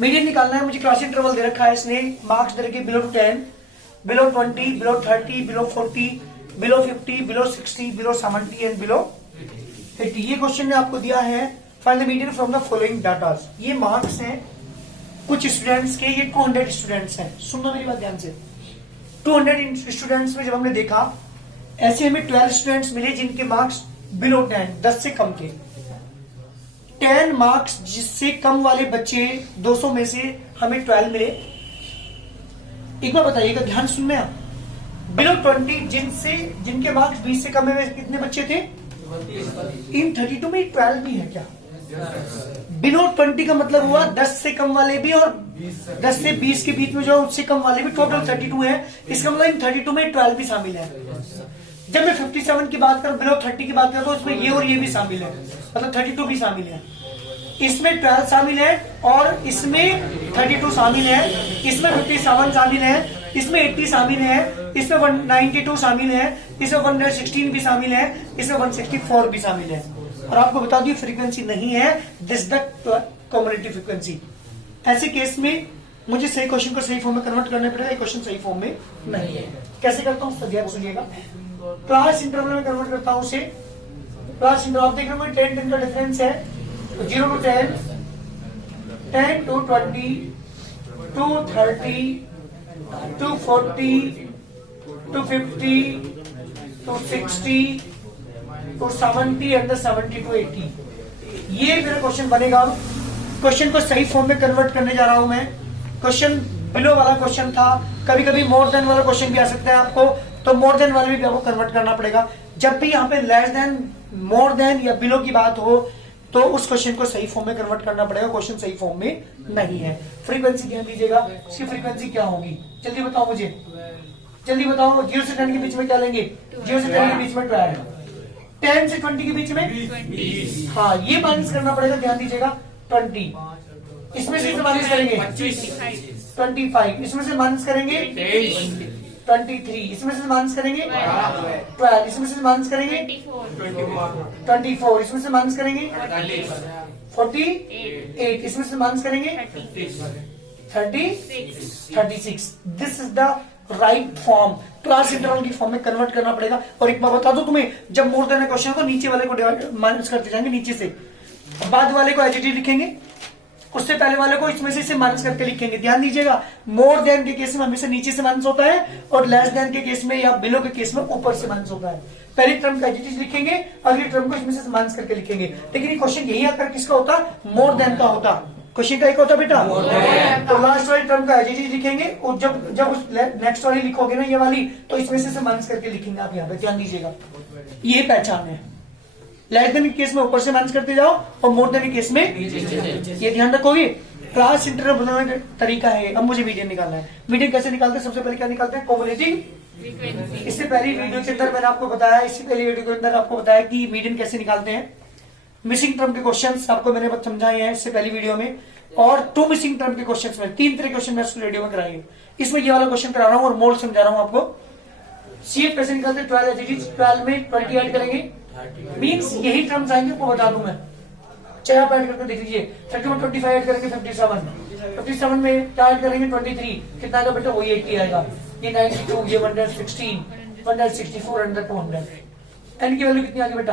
Median निकालना है मुझे। क्लास इंटरवल दे रखा है इसने, मार्क्स दे रखे below 10, below 20, below 30, below 40, below 50, below 60, below 70 and below 80। ये क्वेश्चन ने आपको दिया है find the median from the following data. ये मार्क्स हैं कुछ स्टूडेंट्स के, ये 200 स्टूडेंट्स हैं। सुनना मेरी बात ध्यान से। 200 स्टूडेंट्स में जब हमने देखा, ऐसे हमें 12 स्टूडेंट्स मिले जिनके मार्क्स बिलो 10, 10 से कम के। 10 मार्क्स जिससे कम वाले बच्चे 200 में से हमें 12 मिले। एक बार बताइएगा, ध्यान सुनने आप। बिलो 20 जिनके मार्क्स 20 से कम है, कितने बच्चे थे? इन 32 में 12 भी है क्या? बिलो 20 का मतलब हुआ 10 से कम वाले भी और 10 से 20 के बीच में जो उससे कम वाले भी, टोटल 32 है। इसका मतलब इन 32 में 12 भी शामिल है। जब मैं 57 की बात करूं, बिलो 30 की बात करूं, तो इसमें ये और ये भी शामिल है, मतलब 32 भी शामिल है। इसमें 12 शामिल है और इसमें 32 शामिल है, इसमें 57 शामिल है, इसमें 80 शामिल है, इसमें 192 शामिल है, इसमें 116 भी शामिल है, इसमें 164 भी शामिल है। और आपको बता दूं फ्रीक्वेंसी नहीं है, दिस द कम्युलेटिव फ्रीक्वेंसी। ऐसे केस में मुझे सही क्वेश्चन को सही फॉर्म में कन्वर्ट करना पड़ेगा। क्वेश्चन सही फॉर्म में नहीं है। कैसे करता हूं ध्यान सुनिएगा। क्लास इंटरवल में कन्वर्ट करता हूं उसे। क्लास इंटरवल आप देख रहे हो 10 का डिफरेंस है, 0 to 10, 10 to 20, to 30, to 40, to 50, to 60, to 70 and the 70 to 80। ये मेरा क्वेश्चन बनेगा। क्वेश्चन को सही फॉर्म में कन्वर्ट करने जा रहा हूं मैं। क्वेश्चन बिलो वाला क्वेश्चन था, कभी कभी मोर देन वाला क्वेश्चन भी आ सकता है आपको, तो मोर देन वाले भी आपको कन्वर्ट करना पड़ेगा। जब भी यहाँ पे लेस देन, मोर देन या बिलो की बात हो, तो उस क्वेश्चन को सही फॉर्म में कन्वर्ट करना पड़ेगा। क्वेश्चन सही फॉर्म में नहीं है। फ्रीक्वेंसी ध्यान दीजिएगा, इसकी फ्रीक्वेंसी क्या होगी? जल्दी बताओ मुझे, जल्दी बताओ। 0 से 10 के बीच में क्या लेंगे? 0 से 10 के बीच में 12, 10 से 20 के बीच में 20। हाँ, ये माइनस करना पड़ेगा, ध्यान दीजिएगा। 20 इसमें से माइनस करेंगे 25, इसमें से माइनस करेंगे 23, इसमें से माइनस करेंगे 12, इसमें से माइनस करेंगे 24, इसमें से माइनस करेंगे 48, इसमें से माइनस करेंगे 36। This is the right form. Class interval की फॉर्म में कन्वर्ट करना पड़ेगा। और एक बार बता दो तुम्हें, जब मोर देन क्वेश्चन को नीचे वाले को माइनस करते जाएंगे नीचे से, बाद वाले को एडिटिव लिखेंगे, उससे पहले वाले को इसमें से माइनस करके लिखेंगे। ध्यान दीजिएगा, मोर देन के केस में हमेशा नीचे से माइनस होता है और लेस देन के केस में या बिलो के केस में ऊपर से माइनस होता है। पहली टर्म का एडिटिव लिखेंगे, अगली टर्म को इसमें से माइनस करके लिखेंगे। लेकिन ये क्वेश्चन यही आकर किसका होता? मोर देन का होता। क्वेश्चन का एक होता बेटा, तो लास्ट वाली टर्म का एडिटिव लिखेंगे और जब उस नेक्स्ट वाली लिखोगे ना ये वाली, तो इसमें से माइनस करके लिखेंगे आप यहाँ पे। ध्यान दीजिएगा, ये पहचान है। लेस देन के केस में ऊपर से माइनस करते जाओ और मोर देन के केस में, ये ध्यान रखोगे। क्लास इंटरवल बनाने का तरीका है। अब मुझे मीडियन निकालना है। मीडियन कैसे निकालते हैं? सबसे पहले क्या निकालते हैं? कम्युलेटिव। इससे पहली वीडियो के अंदर मैंने आपको बताया, इससे पहली वीडियो के अंदर आपको बताया कि मीडियन कैसे निकालते हैं। मिसिंग टर्म के क्वेश्चंस आपको मैंने समझाए हैं इससे पहली वीडियो में, और 2 मिसिंग टर्म के क्वेश्चंस में 3 तरह के क्वेश्चन मैं इसको वीडियो में कराएंगे। इसमें ये वाला क्वेश्चन करा रहा हूँ और मोड समझा रहा हूँ आपको। सीएफ कैसे निकालते हैं? 12 में 20 ऐड करेंगे, मीन्स यही टर्म्स आएंगे, आपको बता दूं मैं। चाहे आप ऐड करके देख लीजिए। 30 में 25 ऐड करेंगे 57 में क्या ऐड करेंगे 23, कितना आएगा बेटा? वही 80 आएगा। ये 92, ये 116, 164 अंडर 200। एन की वैल्यू कितनी आ गई बेटा?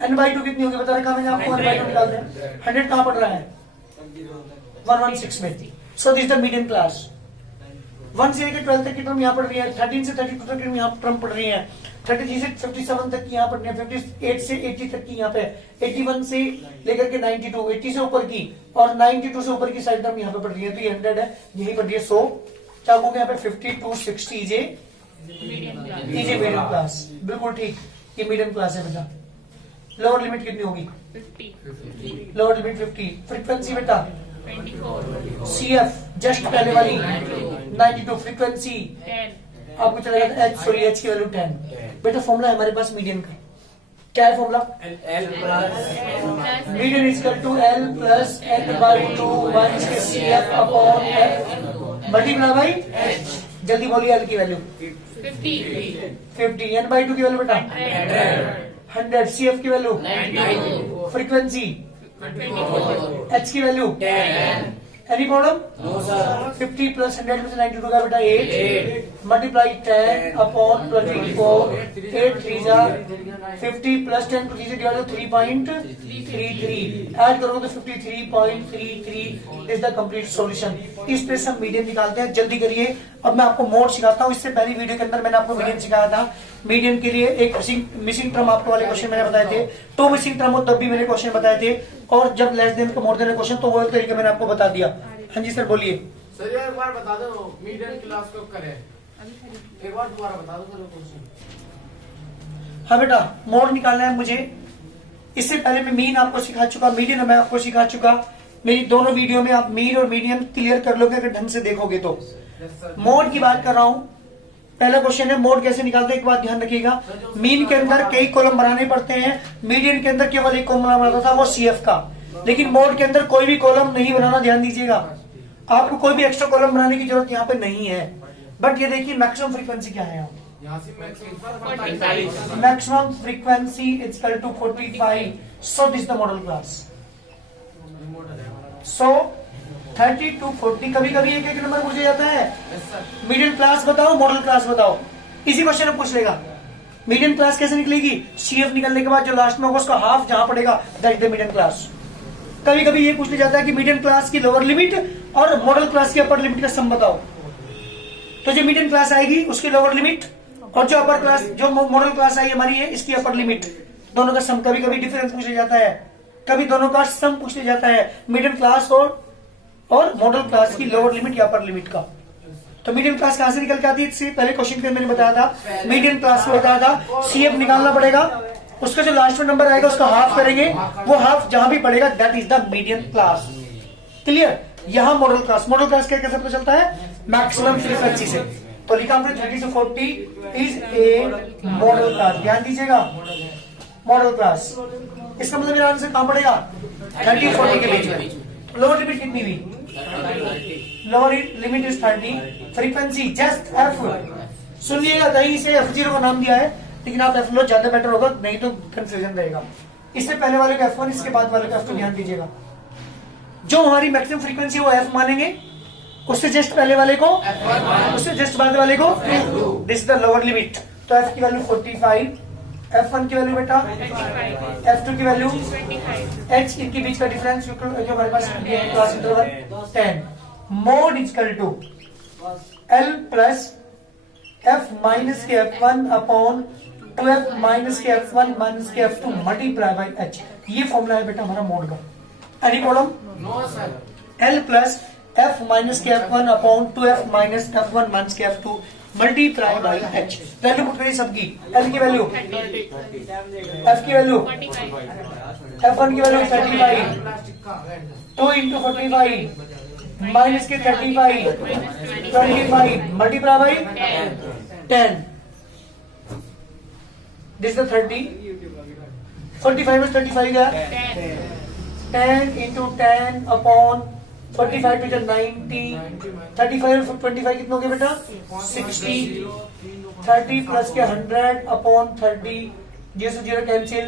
n/2 कितनी होगी बता रखा मैंने आपको। 1/2 निकालते हैं। 100 कहाँ पड़ रहा है? 116 में। सो दिस द मीडियन क्लास। 1 से लेकर 12 तक की टर्म यहाँ पढ़ रही है, 13 से 32 तक की यहाँ टर्म पढ़ रही है, 33 से 57 तक की यहाँ पढ़ रही है, 58 से 80 तक की यहाँ पे, 81 से लेकर के 92, 80 से ऊपर की और 92 से ऊपर की साइड टर्म यहाँ पे पढ़ रही है। तो ये 100 है, यही पढ़ रही है। 100 क्या होगा यहाँ पे? 50 to 60 is a medium class. बिल्कुल ठीक, ये मीडियम क्लास है बेटा। लोअर लिमिट कितनी होगी? 50। Lower limit 50। फ्रीक्वेंसी बेटा 24। सीएफ जस्ट पहले वाली 92। फ्रीक्वेंसी आपको चलेगा एच, सॉरी एच की वैल्यू 10। बेटा फॉर्मूला है हमारे पास मीडियन का। क्या है formula? Median is equal to L plus n/2 1 CF upon F multiply by H. जल्दी बोलिए एल की वैल्यू 50, n/2 की वैल्यू बेटा 100, CF की वैल्यू 92, फ्रीक्वेंसी 24. H की value 10. Any problem? No, sir. 50 plus 100 में से 92 का बेटा 8 मल्टीप्लाई 10 अपॉन 24 8 3 जा 50 प्लस 10 को 3 से डिवाइड 3.33 ऐड करोगे तो 53.33 इज द कंप्लीट सॉल्यूशन। इस तरह से हम मीडियन निकालते हैं। जल्दी करिए। अब मैं आपको मोड सिखाता हूँ। इससे पहली वीडियो के अंदर मैंने आपको मीडियन सिखाया था। मीडियन के लिए एक मिसिंग टर्म आपको वाले क्वेश्चन मैंने बताए थे। तो मिसिंग टर्म हो तब भी मैंने क्वेश्चन बताए थे, और जब लेस देन का मोर देन क्वेश्चन तो वो तरीके मैंने आपको बता दिया। हाँ जी सर बोलिए। सर एक बार बता दो मीडियन क्लास को करें, एक बार दोबारा बता दो सर क्वेश्चन। हाँ बेटा, मोड निकालना है मुझे। इससे पहले मैं मीन आपको सिखा चुका, मीडियन मैं आपको सिखा चुका। मेरी दोनों वीडियो में आप मीन और मीडियन क्लियर कर लोगे अगर ढंग से देखोगे तो। मोड की बात कर रहा हूं। पहला क्वेश्चन है मोड कैसे निकालते हैं। एक बात ध्यान रखिएगा, मीन के अंदर कई कॉलम बनाने पड़ते हैं। मीडियन के अंदर केवल एक कॉलम बनाता था, वो सीएफ का। लेकिन मोड के अंदर कोई भी कॉलम नहीं बनाना, ध्यान दीजिएगा। आपको कोई भी एक्स्ट्रा कॉलम बनाने की जरूरत यहाँ पे नहीं है। बट ये देखिए मैक्सिमम फ्रीक्वेंसी क्या है यहाँ से maximum 45. Maximum frequency is equal to 45। So this the modal class. So 30 to 40 कभी कभी एक एक नंबर पूछा जाता है। मीडियन क्लास बताओ, मॉडल क्लास बताओ। इसी क्वेश्चन में पूछ लेगा। मीडियन क्लास कैसे निकलेगी? सीएफ निकलने के बाद जो लास्ट में होगा उसका हाफ जहां पड़ेगा that is the median class. कभी कभी ये पूछ लिया जाता है कि मीडियन क्लास की लोअर लिमिट और मॉडल क्लास की अपर लिमिट का सम बताओ। तो जो मीडियन क्लास आएगी उसकी लोअर लिमिट और जो अपर क्लास जो मॉडल क्लास आई हमारी है इसकी अपर लिमिट, दोनों का सम। कभी कभी डिफरेंस पूछ लिया जाता है, कभी दोनों का सम पूछ लिया जाता है, मीडियन क्लास और मॉडल क्लास की लोअर लिमिट या अपर लिमिट का। तो मीडियम क्लास कहां से निकल के आती है? इससे पहले क्वेश्चन के मैंने बताया था मीडियम क्लास को बताया था सीएफ निकालना पड़ेगा। उसका जो लास्ट में नंबर आएगा उसका हाफ करेंगे, वो हाफ जहां भी पड़ेगा that is the medium class. Clear? यहां मॉडल क्लास कैसे पता चलता है? मैक्सिमम फ्रीक्वेंसी से। तो लिखा हमने 30 to 40 is a model class. ध्यान दीजिएगा, मॉडल क्लास। इसका मतलब मेरा आंसर कहां पड़ेगा? 30 40 के बीच में। लोअर लिमिट कितनी हुई? Lower limit is 30। Frequency just F. सुनिएगा, कहीं से F0 का नाम दिया है, लेकिन आप F लो ज्यादा बेटर होगा, नहीं तो कंफ्यूजन रहेगा। इससे पहले वाले का F1, इसके बाद वाले का F2। ध्यान दीजिएगा, जो हमारी मैक्सिमम फ्रीक्वेंसी वो F मानेंगे, उससे जस्ट पहले वाले को उससे जस्ट बाद वाले को this is the lower limit. तो F की वैल्यू 45, F1 की वैल्यू बेटा 35. F2 की वैल्यू 25. H, इनके बीच का डिफरेंस जो हमारे पास class interval 10। Mode equal to L plus F minus के F1 अपॉन 2F माइनस के F1 माइनस के F2 मल्टीप्लाई बाई H। ये फॉर्मूला है बेटा हमारा मोड का। Any problem? No sir. L plus F minus के F1 upon 2F minus F1 minus के F2 multiply by H। Value put करिए सबकी। L की वैल्यू, 30. F की वैल्यू, 45. F1 की वैल्यू 35, 2 into 45 माइनस के 35 25 मल्टीप्लाई बाई 10। This the 30। 45 में 35 का 10 into 10 अपॉन 45 to 90। 35 25 कितना हो गया बेटा? 60। 30 प्लस के 100 अपॉन 30, 0 से 0 कैंसिल।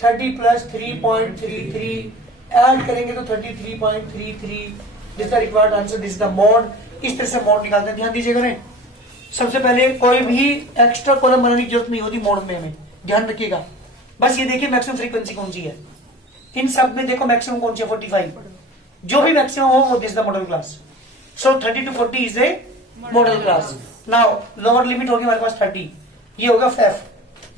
30 प्लस 3.33 ऐड करेंगे तो 33.33। This the required answer, this the mode. इस तरह से मोड निकालते हैं। ध्यान दीजिएगा ना, सबसे पहले कोई भी एक्स्ट्रा कॉलम बनाने की जरूरत नहीं होती मोड में हमें। ध्यान रखिएगा, बस ये देखिए मैक्सिमम फ्रीक्वेंसी कौन सी है। इन सब में देखो मैक्सिमम कौन सी है? 45। जो भी मैक्सिमम हो वो this the modal class. So 30 to 40 is a model class. Now lower limit होगी हमारे पास 30, ये होगा F।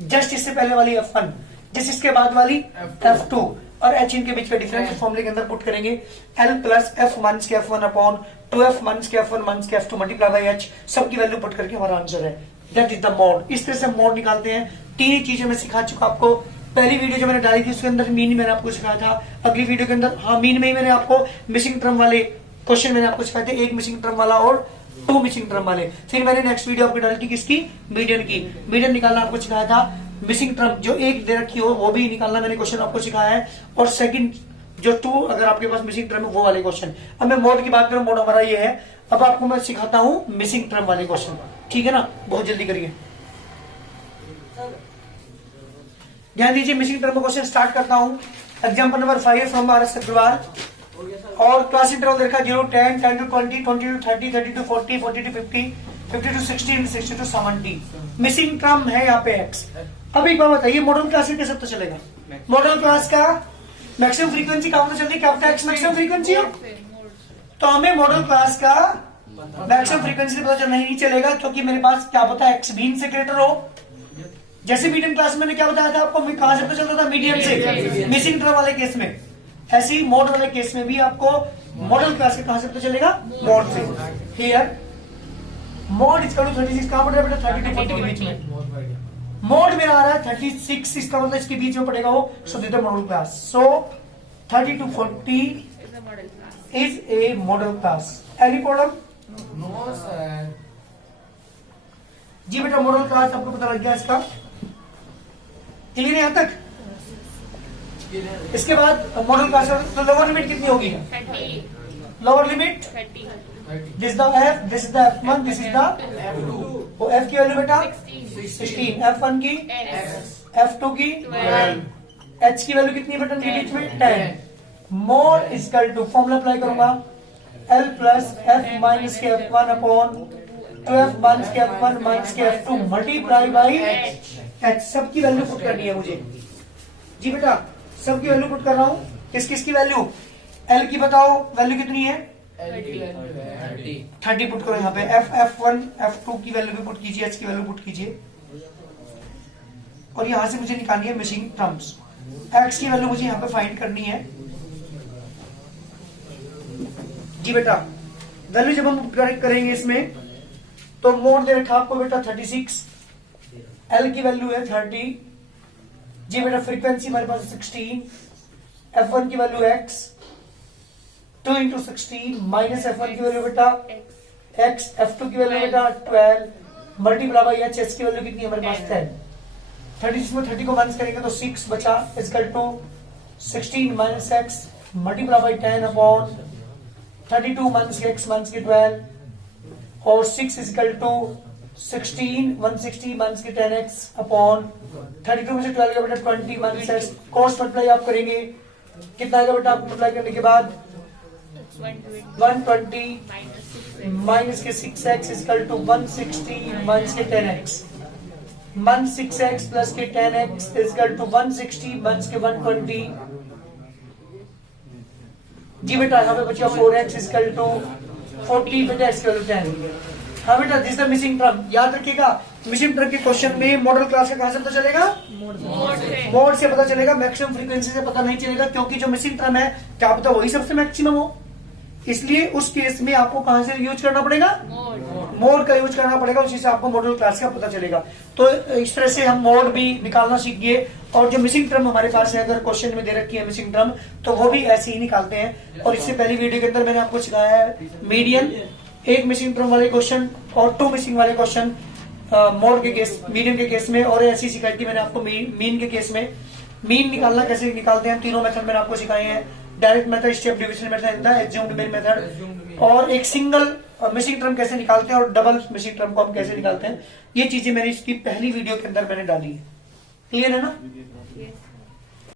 जस्ट इससे पहले वाली F1, जस्ट इसके बाद वाली F2 और H इनके बीच का डिफरेंस फॉर्मूले के अंदर पुट करेंगे। L प्लस F माइनस के F1 अपॉन 2F माइनस के F1 माइनस के F2 मल्टीप्लाई बाई H। सबकी वैल्यू पुट करके हमारा आंसर है दैट इज द मोड। इस तरह से मोड निकालते हैं। तीन चीजें मैं सिखा चुका आपको। पहली वीडियो जो मैंने डाली थी उसके अंदर मीन मैंने आपको सिखाया था। अगली वीडियो के अंदर मीन में ही मैंने आपको मिसिंग टर्म वाले क्वेश्चन मैंने आपको सिखाए थे, एक मिसिंग टर्म वाला और 2 मिसिंग टर्म वाले। फिर मैंने नेक्स्ट वीडियो आपको डाली थी किसकी? मीडियन की। मीडियन निकालना आपको सिखाया था। मिसिंग टर्म जो एक दे रखी हो वो भी निकालना मैंने क्वेश्चन आपको सिखाया है, और सेकंड जो 2 अगर आपके पास मिसिंग टर्म है वो वाले क्वेश्चन। अब मैं मोड की बात करूं, मोड हमारा ये है। अब आपको मैं सिखाता हूं मिसिंग टर्म वाले क्वेश्चन, ठीक है ना? बहुत जल्दी करिए, ध्यान दीजिए। मिसिंग टर्म क्वेश्चन स्टार्ट करता हूं। Example number 5 from RS Agarwal. और क्लास इंटरवल देखा 0 10 10 to 20 20 to 30 30 to 40 40 to 50 50 to 60 60 to 70। Missing term है यहाँ पे x। अब एक बात बताइए, मॉडल क्लास का कैसे पता चलेगा? मॉडल क्लास का मैक्सिमम फ्रीक्वेंसी का पता चलती है, क्या पता है x मैक्सिमम फ्रीक्वेंसी हो, तो हमें मॉडल क्लास का मैक्सिमम फ्रीक्वेंसी पता चलना ही नहीं चलेगा, क्योंकि मेरे पास क्या पता है x बीन से ग्रेटर हो। जैसे मीडियम क्लास में मैंने क्या बताया था आपको, कहां से पता चलता था? मीडियम से, मिसिंग टर्म वाले केस में। ऐसे ही मोड वाले केस में भी आपको मॉडल क्लास के कहां से पता चलेगा? मोड से। Here mode is equal to 36 कहां पड़ेगा बेटा? 30 to 40 के बीच में। मोड मेरा आ रहा है 36, इसका मतलब इसके बीच में पड़ेगा वो, so this is the modal class. So 30 to 40 is a model class. is a model class. Any problem? No sir. जी बेटा, मॉडल क्लास आपको पता लग गया इसका, क्लियर है यहां तक? इसके बाद मॉडल क्लास तो लोअर लिमिट कितनी होगी? 30, lower limit 30, this is the f, this is the f1, this is the F2 वो f की वैल्यू बेटा 16, 16, f1 की, S, f2 की, 12, h की वैल्यू कितनी है बेटा के बीच में? 10। Mode equal to formula apply करूंगा l प्लस f माइनस के f1 अपॉन 12 माइनस के f1 माइनस के f2 मल्टीप्लाई बाई h। सबकी वैल्यू पुट करनी है मुझे। जी बेटा, सबकी वैल्यू पुट कर रहा हूँ। किस किस की वैल्यू? l की बताओ वैल्यू कितनी है? L की वैल्यू है 30 पुट करो यहाँ पे। f1 f2 की वैल्यू भी पुट कीजिए, h की वैल्यू पुट कीजिए, और यहां से मुझे निकालनी है मिसिंग टर्म्स। x की वैल्यू मुझे यहाँ पे फाइंड करनी है। जी बेटा, वैल्यू जब हम करेक्ट करेंगे इसमें, तो मोड दे रखा आपको बेटा 36, l की वैल्यू है 30। जी बेटा, फ्रीक्वेंसी हमारे पास 16, f1 की value x, 2 into 16 minus f1 की वैल्यू बेटा x, f2 की वैल्यू बेटा 12 मल्टीप्लाई बाई h। h की वैल्यू कितनी है हमारे पास? 10। 36 में 30 को माइनस करेंगे तो 6 बचा, equal to 16 minus x multiply by 10 upon 32 minus के x माइनस के 12, और 6 इक्वल टू 16 160 माइनस के 10x अपॉन 32 में से 12 का बेटा 20 माइनस x। क्रॉस मल्टीप्लाई आप करेंगे, कितना आएगा बेटा? आप मल्टीप्लाई करने के बाद 120 minus 6, माइनस के 6x इक्वल टू 160 माइनस के 10x, 16x प्लस के 10x इक्वल टू 160 माइनस के 120। जी बेटा, यहाँ पे बचा 4x इक्वल टू 40 बेटा x इक्वल टू 10। हाँ बेटा, दिस द मिसिंग टर्म। याद रखिएगा, मिसिंग टर्म के क्वेश्चन में मॉडल क्लास का कहां से पता चलेगा? mode से, मोड से पता चलेगा, मैक्सिमम फ्रीक्वेंसी से पता नहीं चलेगा, क्योंकि जो मिसिंग टर्म है क्या पता वही सबसे मैक्सिमम हो। इसलिए उस केस में आपको कहां से यूज करना पड़ेगा? mode, मोड का यूज करना पड़ेगा, उसी से आपको मॉडल क्लास का पता चलेगा। तो इस तरह से हम मोड भी निकालना सीख गए, और जो मिसिंग टर्म हमारे पास है, अगर क्वेश्चन में दे रखी है मिसिंग टर्म, तो वो भी ऐसे ही निकालते हैं। और इससे पहली वीडियो के अंदर मैंने आपको सिखाया है मीडियन, एक मिसिंग टर्म वाले क्वेश्चन और 2 मिसिंग वाले क्वेश्चन मोड के केस, मीडियन के केस में, और ऐसी सिखाई थी मैंने आपको मीन के केस में। मीन निकालना कैसे निकालते हैं, तीनों मेथड मैंने आपको सिखाए हैं। Direct method, step division method, assumed mean method, और एक सिंगल मिसिंग टर्म कैसे निकालते हैं और डबल मिसिंग टर्म को हम कैसे निकालते हैं, ये चीजें मैंने इसकी पहली वीडियो के अंदर मैंने डाली है। क्लियर है ना? yes,